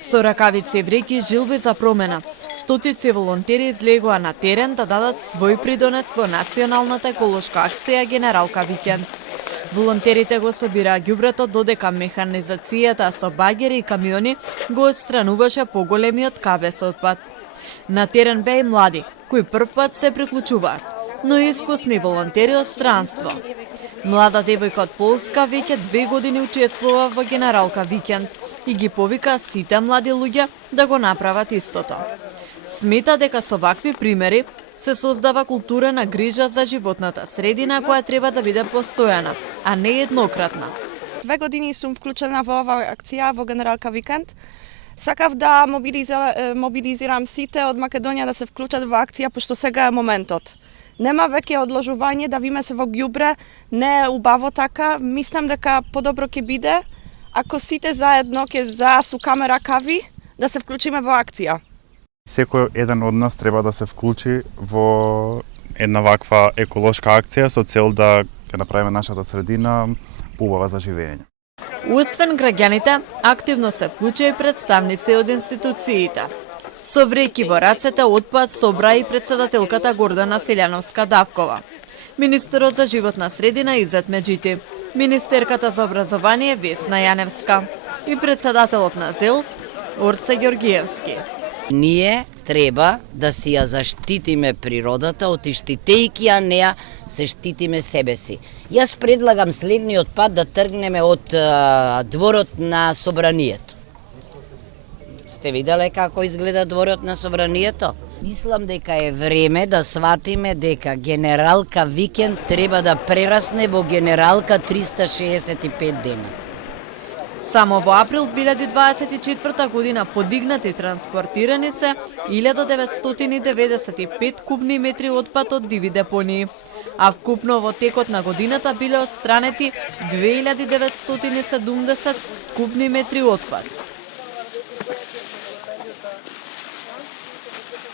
Со ракавици и вреки жилби за промена, стотици волонтери излегоа на терен да дадат свој придонес во националната еколошка акција Генералка викенд. Волонтерите го собираа ѓубрето додека механизацијата со багери и камиони го отстрануваше поголемиот кабес отпад. На терен беа и млади, кои првпат се приклучуваат, но и искусни волонтери од странство. Млада девојка од Полска веќе 2 години учествува во Генералка викенд и ги повика сите млади луѓе да го направат истото. Смета дека со вакви примери се создава култура на грижа за животната средина која треба да биде постојана, а не еднократна. 2 години сум вклучена во оваа акција во Генералка викенд. Сакав да мобилизирам сите од Македонија да се вклучат во акција, пошто сега е моментот. Нема веќе одложување, да виме се во ѓубре, не е убаво така. Мислам дека подобро ќе биде ако сите заедно ќе засукаме ракави да се вклучиме во акција. Секој еден од нас треба да се вклучи во една ваква еколошка акција со цел да ја направиме нашата средина поубава за живење. Освен граѓаните, активно се вклучи и представници од институциите. Со вреки во рацете отпад собра и председателката Гордана Селјановска-Давкова, министерот за животна средина Изет Меджити, министерката за образование Весна Јаневска и председателот на ЗЕЛС Орце Ѓоргиевски. Ние треба да си ја заштитиме природата, отиштитејќи ја неа се штитиме себе си. Јас предлагам следниот пат да тргнеме од дворот на Собранието. Сте виделе како изгледа дворот на Собранието? Мислам дека е време да сватиме дека Генералка викенд треба да прерасне во Генералка 365 дена. Само во април 2024 година подигнати и транспортирани се 1995 кубни метри отпад од диви депонии, а вкупно во текот на годината биле отстранети 2970 кубни метри отпад.